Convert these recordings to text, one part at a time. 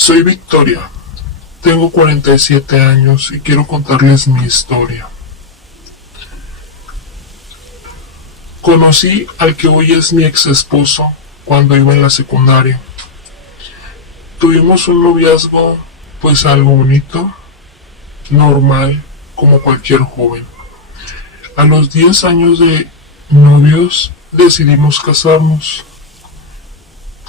Soy Victoria, tengo 47 años y quiero contarles mi historia. Conocí al que hoy es mi ex esposo cuando iba en la secundaria. Tuvimos un noviazgo, pues algo bonito, normal, como cualquier joven. A los 10 años de novios decidimos casarnos.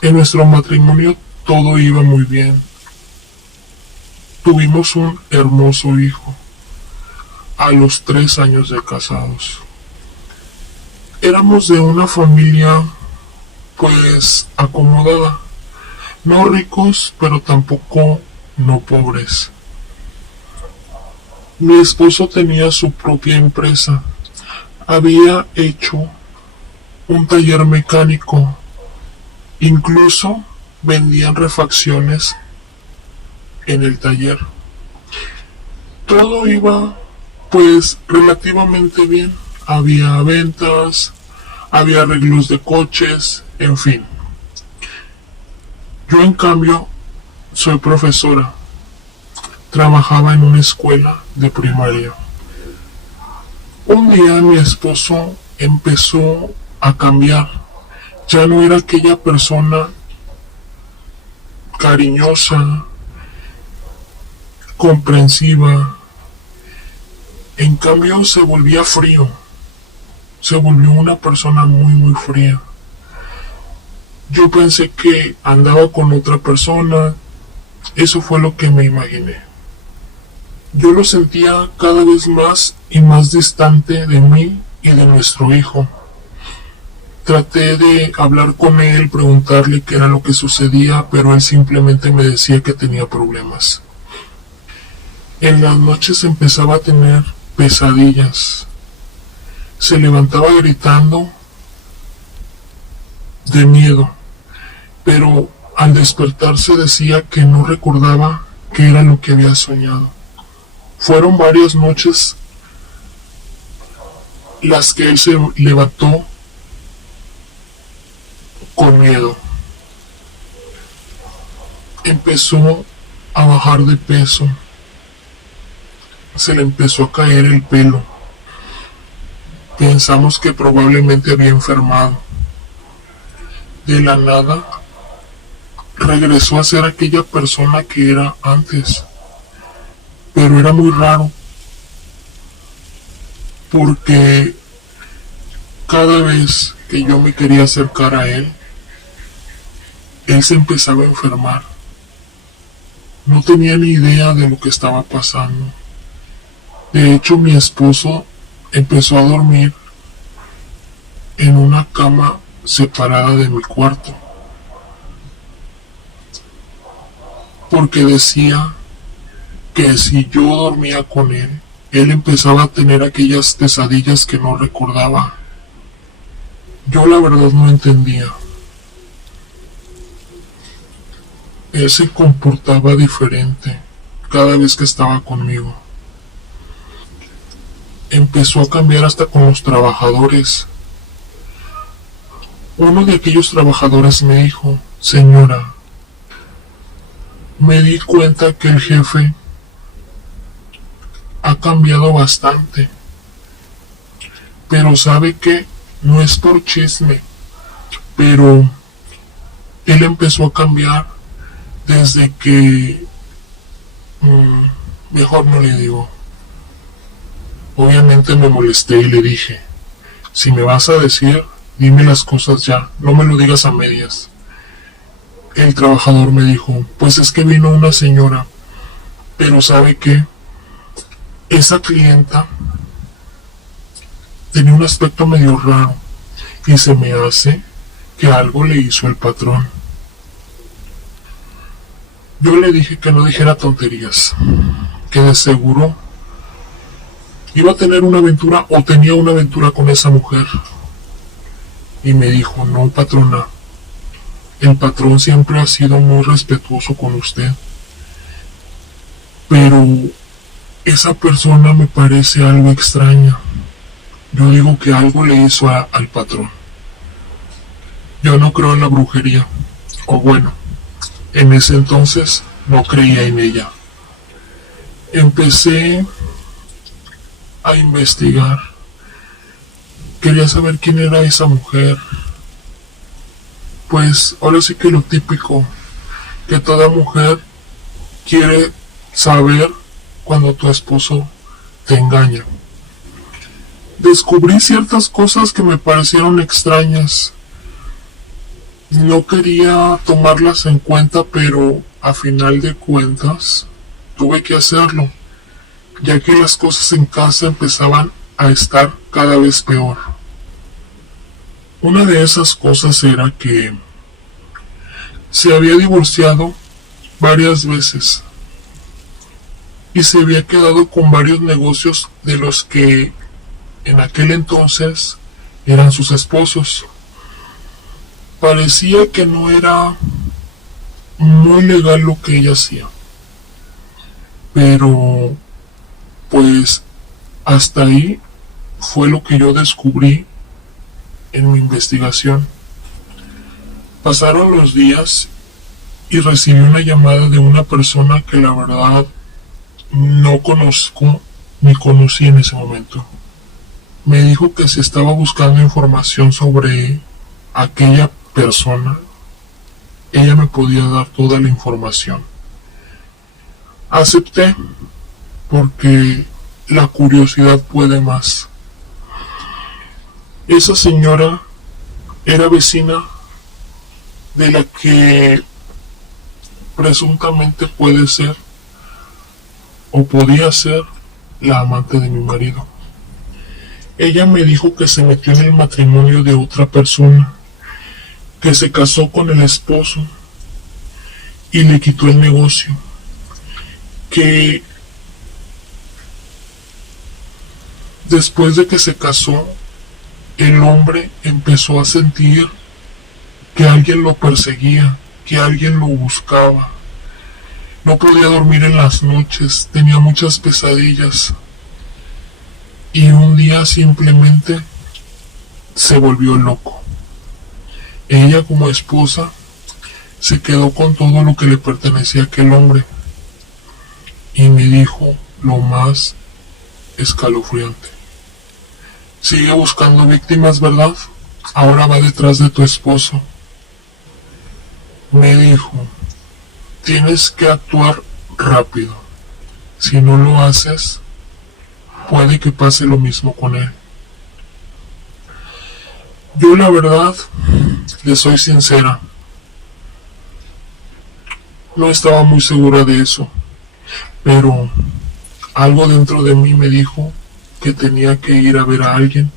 En nuestro matrimonio todo iba muy bien. Tuvimos un hermoso hijo a los 3 años de casados. Éramos de una familia pues acomodada, no ricos pero tampoco no pobres. Mi esposo tenía su propia empresa, había hecho un taller mecánico, incluso vendían refacciones en el taller. Todo iba pues relativamente bien. Había ventas, había arreglos de coches, en fin. Yo en cambio soy profesora. Trabajaba en una escuela de primaria. Un día mi esposo empezó a cambiar. Ya no era aquella persona cariñosa, comprensiva. En cambio se volvía frío. Se volvió una persona muy fría. Yo pensé que andaba con otra persona. Eso fue lo que me imaginé. Yo lo sentía cada vez más y más distante de mí y de nuestro hijo. Traté de hablar con él, preguntarle qué era lo que sucedía, pero él simplemente me decía que tenía problemas. En las noches empezaba a tener pesadillas. Se levantaba gritando de miedo, pero al despertarse decía que no recordaba qué era lo que había soñado. Fueron varias noches las que él se levantó con miedo. Empezó a bajar de peso. Se le empezó a caer el pelo. Pensamos que probablemente había enfermado. De la nada, regresó a ser aquella persona que era antes. Pero era muy raro, porque cada vez que yo me quería acercar a él, él se empezaba a enfermar. No tenía ni idea de lo que estaba pasando. De hecho, mi esposo empezó a dormir en una cama separada de mi cuarto, porque decía que si yo dormía con él, él empezaba a tener aquellas pesadillas que no recordaba. Yo la verdad no entendía. Él se comportaba diferente cada vez que estaba conmigo. Empezó a cambiar hasta con los trabajadores. Uno de aquellos trabajadores me dijo: señora, me di cuenta que el jefe ha cambiado bastante, pero sabe que no es por chisme, pero él empezó a cambiar desde que mejor no le digo. Obviamente me molesté y le dije: si me vas a decir, dime las cosas ya, no me lo digas a medias. El trabajador me dijo: pues es que vino una señora, pero ¿sabe qué? Esa clienta tenía un aspecto medio raro y se me hace que algo le hizo el patrón. Yo le dije que no dijera tonterías, que de seguro iba a tener una aventura o tenía una aventura con esa mujer. Y me dijo: no, patrona, el patrón siempre ha sido muy respetuoso con usted, pero esa persona me parece algo extraña. Yo digo que algo le hizo al patrón. Yo no creo en la brujería, o bueno, en ese entonces no creía en ella. Empecé a investigar. Quería saber quién era esa mujer. Pues ahora sí que lo típico, que toda mujer quiere saber cuando tu esposo te engaña. Descubrí ciertas cosas que me parecieron extrañas. No quería tomarlas en cuenta, pero a final de cuentas tuve que hacerlo, ya que las cosas en casa empezaban a estar cada vez peor. Una de esas cosas era que se había divorciado varias veces y se había quedado con varios negocios de los que en aquel entonces eran sus esposos. Parecía que no era muy legal lo que ella hacía, pero pues hasta ahí fue lo que yo descubrí en mi investigación. Pasaron los días y recibí una llamada de una persona que la verdad no conozco ni conocí en ese momento. Me dijo que si estaba buscando información sobre aquella persona, ella me podía dar toda la información. Acepté porque la curiosidad puede más. Esa señora era vecina de la que presuntamente puede ser o podía ser la amante de mi marido. Ella me dijo que se metió en el matrimonio de otra persona, que se casó con el esposo y le quitó el negocio, que después de que se casó, el hombre empezó a sentir que alguien lo perseguía, que alguien lo buscaba. No podía dormir en las noches, tenía muchas pesadillas. Y un día simplemente se volvió loco. Ella como esposa se quedó con todo lo que le pertenecía a aquel hombre. Y me dijo lo más escalofriante: sigue buscando víctimas, ¿verdad? Ahora va detrás de tu esposo. Me dijo, tienes que actuar rápido. Si no lo haces, puede que pase lo mismo con él. Yo la verdad, le soy sincera, no estaba muy segura de eso, pero algo dentro de mí me dijo que tenía que ir a ver a alguien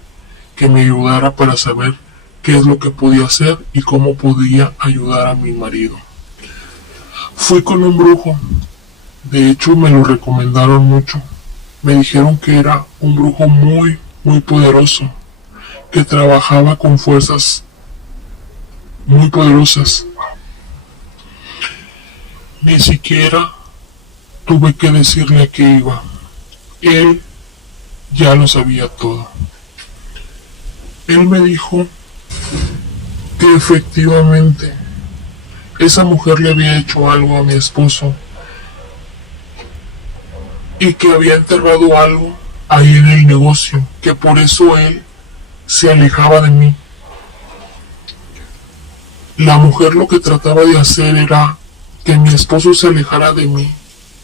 que me ayudara para saber qué es lo que podía hacer y cómo podía ayudar a mi marido. Fui con un brujo, de hecho me lo recomendaron mucho. Me dijeron que era un brujo muy, muy poderoso, que trabajaba con fuerzas muy poderosas. Ni siquiera tuve que decirle a qué iba. Él ya lo sabía todo. Él me dijo que efectivamente esa mujer le había hecho algo a mi esposo y que había enterrado algo ahí en el negocio, que por eso él se alejaba de mí. La mujer lo que trataba de hacer era que mi esposo se alejara de mí,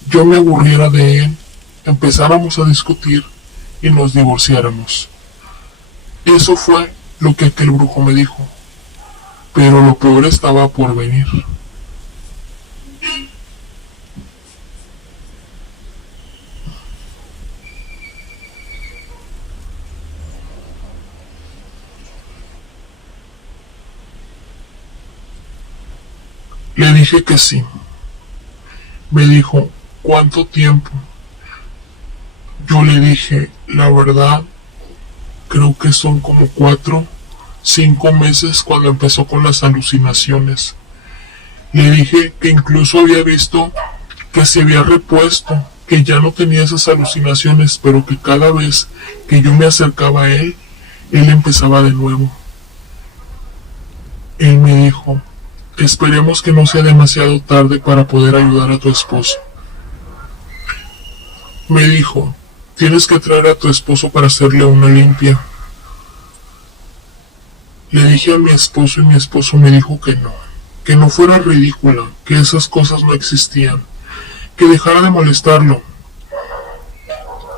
yo me aburriera de él, empezáramos a discutir y nos divorciáramos. Eso fue lo que aquel brujo me dijo, pero lo peor estaba por venir. Le dije que sí. Me dijo, ¿cuánto tiempo? Yo le dije, la verdad, creo que son como 4, 5 meses cuando empezó con las alucinaciones. Le dije que incluso había visto que se había repuesto, que ya no tenía esas alucinaciones, pero que cada vez que yo me acercaba a él empezaba de nuevo. Él me dijo, Esperemos que no sea demasiado tarde para poder ayudar a tu esposo. Me dijo, tienes que traer a tu esposo para hacerle una limpia. Le dije a mi esposo y mi esposo me dijo que no fuera ridícula, que esas cosas no existían, que dejara de molestarlo,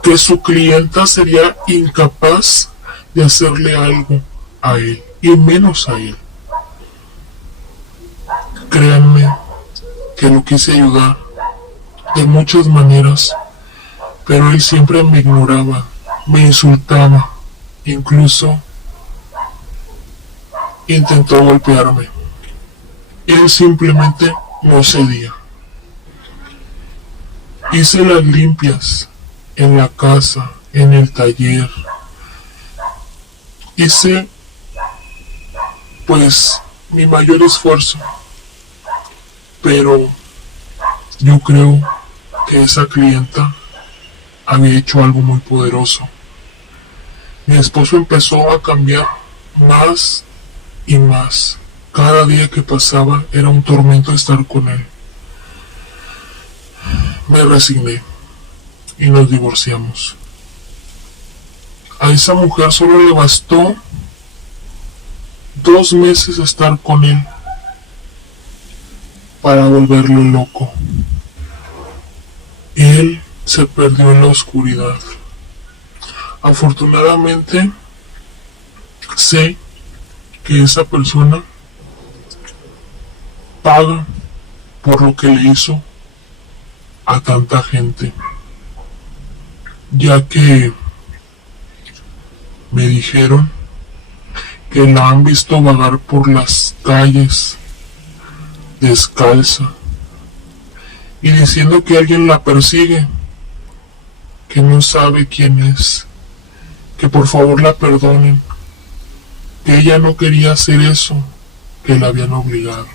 que su clienta sería incapaz de hacerle algo a él, y menos a él. Créanme que lo quise ayudar de muchas maneras, pero él siempre me ignoraba, me insultaba, incluso intentó golpearme. Él simplemente no cedía. Hice las limpias en la casa, en el taller. Hice, pues, mi mayor esfuerzo. Pero yo creo que esa clienta había hecho algo muy poderoso. Mi esposo empezó a cambiar más y más. Cada día que pasaba era un tormento estar con él. Me resigné y nos divorciamos. A esa mujer solo le bastó 2 meses estar con él para volverlo loco. Él se perdió en la oscuridad. Afortunadamente, sé que esa persona paga por lo que le hizo a tanta gente, ya que me dijeron que la han visto vagar por las calles descalza y diciendo que alguien la persigue, que no sabe quién es, que por favor la perdonen, que ella no quería hacer eso, que la habían obligado.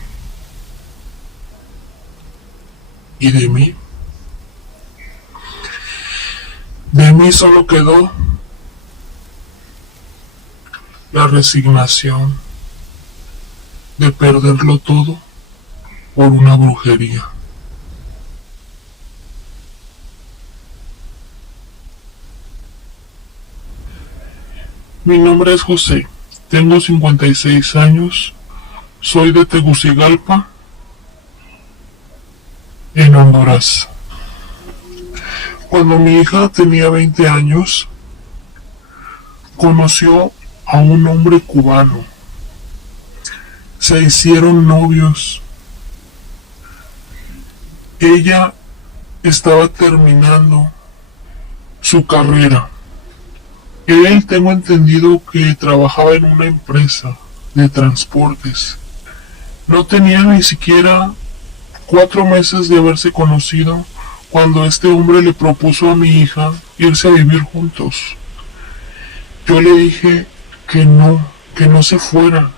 ¿Y de mí? De mí solo quedó la resignación de perderlo todo por una brujería. Mi nombre es José, tengo 56 años, soy de Tegucigalpa, en Honduras. Cuando mi hija tenía 20 años, conoció a un hombre cubano. Se hicieron novios. Ella estaba terminando su carrera. Él, tengo entendido que trabajaba en una empresa de transportes. No tenía ni siquiera 4 meses de haberse conocido cuando este hombre le propuso a mi hija irse a vivir juntos. Yo le dije que no se fuera,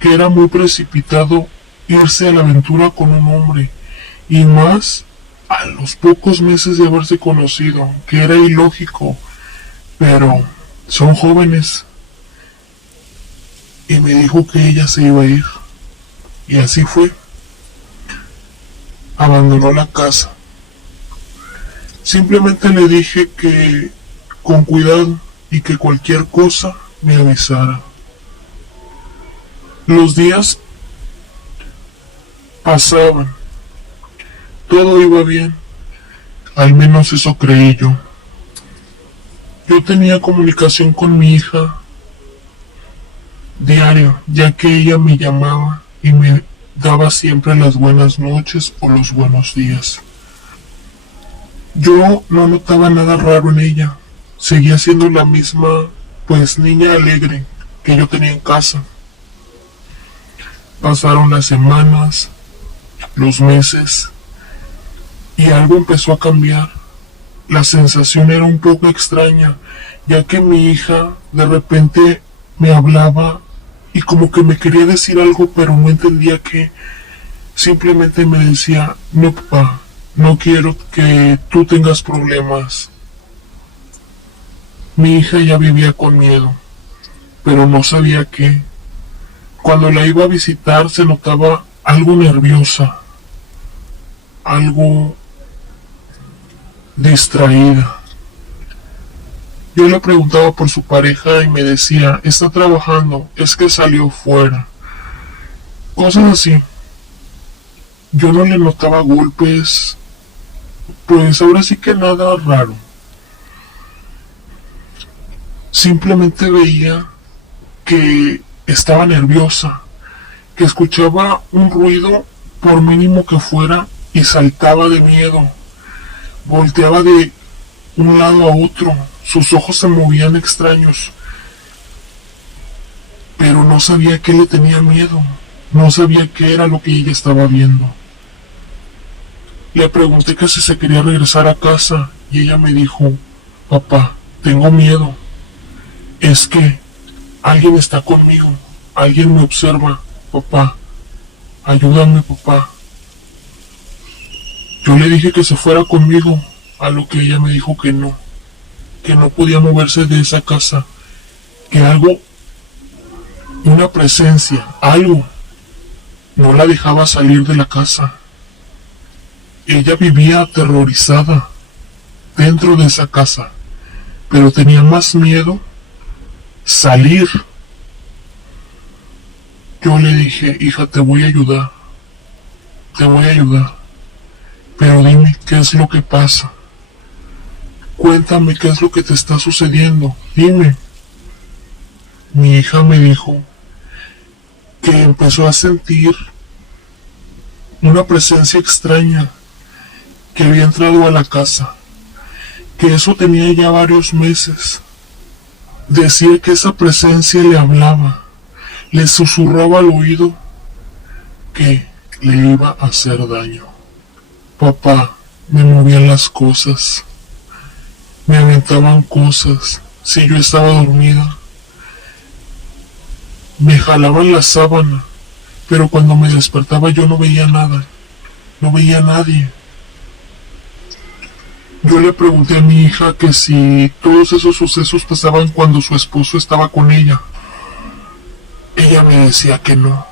que era muy precipitado irse a la aventura con un hombre, y más a los pocos meses de haberse conocido, que era ilógico, pero son jóvenes. Y me dijo que ella se iba a ir, y así fue. Abandonó la casa. Simplemente le dije que con cuidado y que cualquier cosa me avisara. Los días pasaban, todo iba bien, al menos eso creí yo. Yo tenía comunicación con mi hija diario, ya que ella me llamaba y me daba siempre las buenas noches o los buenos días. Yo no notaba nada raro en ella, seguía siendo la misma, pues, niña alegre que yo tenía en casa. Pasaron las semanas, los meses, y algo empezó a cambiar. La sensación era un poco extraña, ya que mi hija de repente me hablaba y como que me quería decir algo, pero no entendía qué. Simplemente me decía, no papá, no quiero que tú tengas problemas. Mi hija ya vivía con miedo, pero no sabía qué. Cuando la iba a visitar se notaba algo nerviosa, algo distraída. Yo le preguntaba por su pareja y me decía, está trabajando, es que salió fuera. Cosas así. Yo no le notaba golpes, pues ahora sí que nada raro. Simplemente veía que estaba nerviosa, que escuchaba un ruido por mínimo que fuera y saltaba de miedo. Volteaba de un lado a otro, sus ojos se movían extraños, pero no sabía qué le tenía miedo, no sabía qué era lo que ella estaba viendo. Le pregunté que si se quería regresar a casa y ella me dijo, papá, tengo miedo, es que alguien está conmigo, alguien me observa, papá, ayúdame, papá. Yo le dije que se fuera conmigo, a lo que ella me dijo que no podía moverse de esa casa, que algo, una presencia, algo, no la dejaba salir de la casa. Ella vivía aterrorizada dentro de esa casa, pero tenía más miedo salir. Yo le dije, hija, te voy a ayudar, pero dime qué es lo que pasa. Cuéntame qué es lo que te está sucediendo, dime. Mi hija me dijo que empezó a sentir una presencia extraña que había entrado a la casa, que eso tenía ya varios meses. Decía que esa presencia le hablaba, le susurraba al oído que le iba a hacer daño. Papá, me movían las cosas, me aventaban cosas, si yo estaba dormida, me jalaban la sábana, pero cuando me despertaba yo no veía nada, no veía a nadie. Yo le pregunté a mi hija que si todos esos sucesos pasaban cuando su esposo estaba con ella. Ella me decía que no,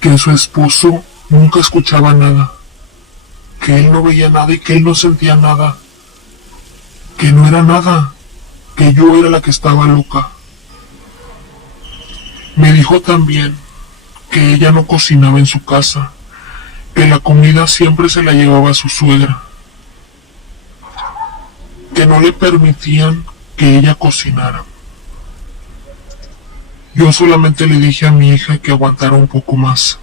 que su esposo nunca escuchaba nada, que él no veía nada y que él no sentía nada, que no era nada, que yo era la que estaba loca. Me dijo también que ella no cocinaba en su casa, que la comida siempre se la llevaba a su suegra, que no le permitían que ella cocinara. Yo solamente le dije a mi hija que aguantara un poco más.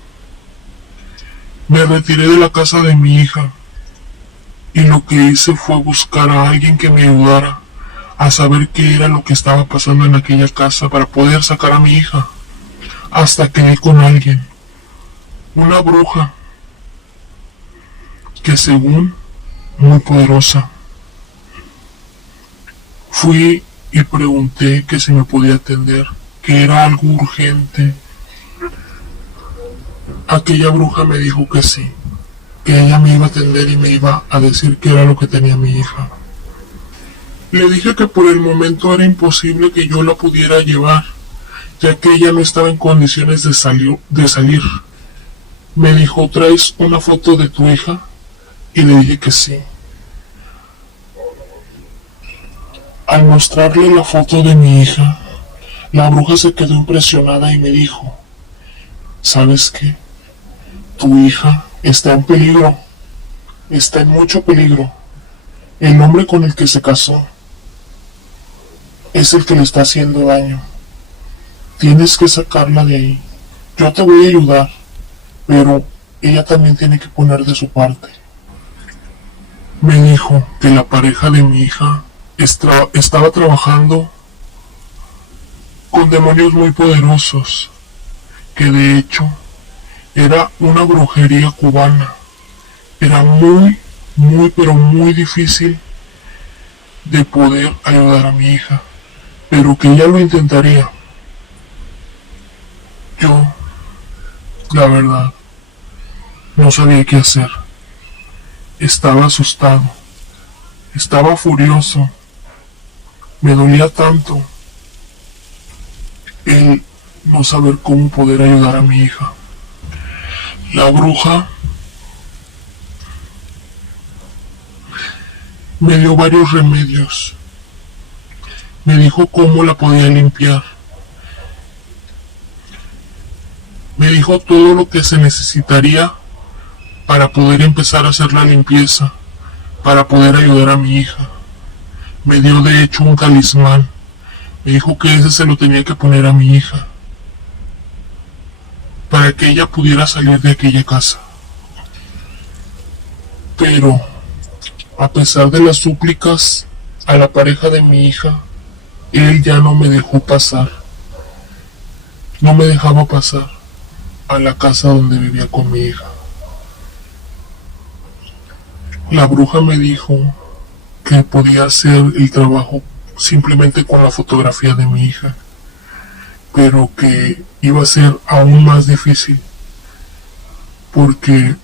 Me retiré de la casa de mi hija y lo que hice fue buscar a alguien que me ayudara a saber qué era lo que estaba pasando en aquella casa para poder sacar a mi hija. Hasta que di con alguien, una bruja, que según muy poderosa. Fui y pregunté que si me podía atender, que era algo urgente. Aquella bruja me dijo que sí, que ella me iba a atender y me iba a decir qué era lo que tenía mi hija. Le dije que por el momento era imposible que yo la pudiera llevar, ya que ella no estaba en condiciones de salir. Me dijo, ¿traes una foto de tu hija? Y le dije que sí. Al mostrarle la foto de mi hija, la bruja se quedó impresionada y me dijo, ¿sabes qué? Tu hija está en peligro, está en mucho peligro. El hombre con el que se casó es el que le está haciendo daño. Tienes que sacarla de ahí. Yo te voy a ayudar, pero ella también tiene que poner de su parte. Me dijo que la pareja de mi hija estaba trabajando con demonios muy poderosos, que de hecho era una brujería cubana. Era pero muy difícil de poder ayudar a mi hija, pero que ella lo intentaría. Yo, la verdad, no sabía qué hacer. Estaba asustado, estaba furioso, me dolía tanto el no saber cómo poder ayudar a mi hija. La bruja me dio varios remedios. Me dijo cómo la podía limpiar. Me dijo todo lo que se necesitaría para poder empezar a hacer la limpieza, para poder ayudar a mi hija. Me dio de hecho un talismán. Me dijo que ese se lo tenía que poner a mi hija, para que ella pudiera salir de aquella casa. Pero, a pesar de las súplicas a la pareja de mi hija, él ya no me dejó pasar. No me dejaba pasar a la casa donde vivía con mi hija. La bruja me dijo que podía hacer el trabajo simplemente con la fotografía de mi hija, pero que iba a ser aún más difícil porque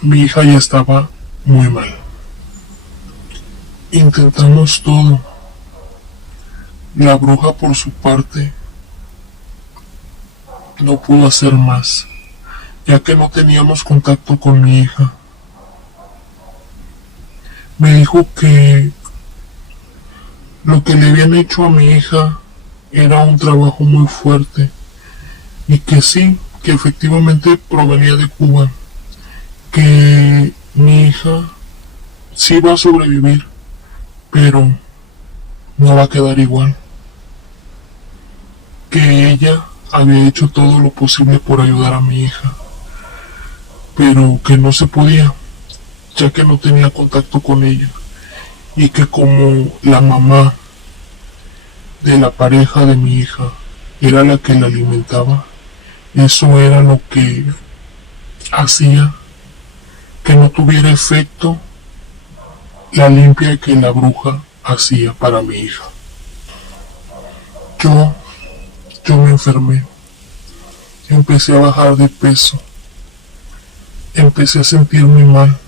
mi hija ya estaba muy mal. Intentamos todo. La bruja por su parte no pudo hacer más, ya que no teníamos contacto con mi hija. Me dijo que lo que le habían hecho a mi hija era un trabajo muy fuerte y que sí, que efectivamente provenía de Cuba, que mi hija sí va a sobrevivir, pero no va a quedar igual, que ella había hecho todo lo posible por ayudar a mi hija, pero que no se podía, ya que no tenía contacto con ella, y que como la mamá de la pareja de mi hija era la que la alimentaba, eso era lo que hacía que no tuviera efecto la limpia que la bruja hacía para mi hija. Yo me enfermé, empecé a bajar de peso, empecé a sentirme mal,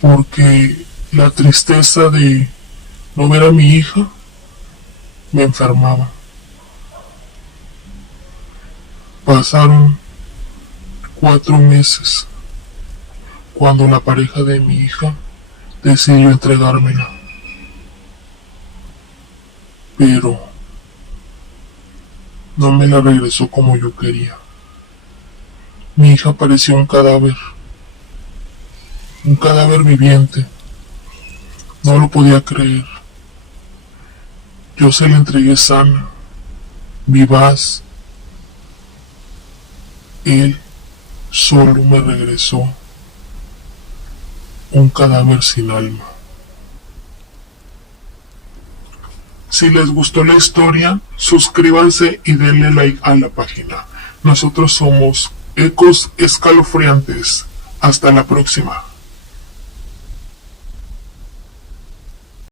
porque la tristeza de no ver a mi hija me enfermaba. Pasaron 4 meses cuando la pareja de mi hija decidió entregármela, pero no me la regresó como yo quería. Mi hija parecía un cadáver viviente. No lo podía creer. Yo se la entregué sana, vivaz. Él solo me regresó un cadáver sin alma. Si les gustó la historia, suscríbanse y denle like a la página. Nosotros somos Ecos Escalofriantes. Hasta la próxima.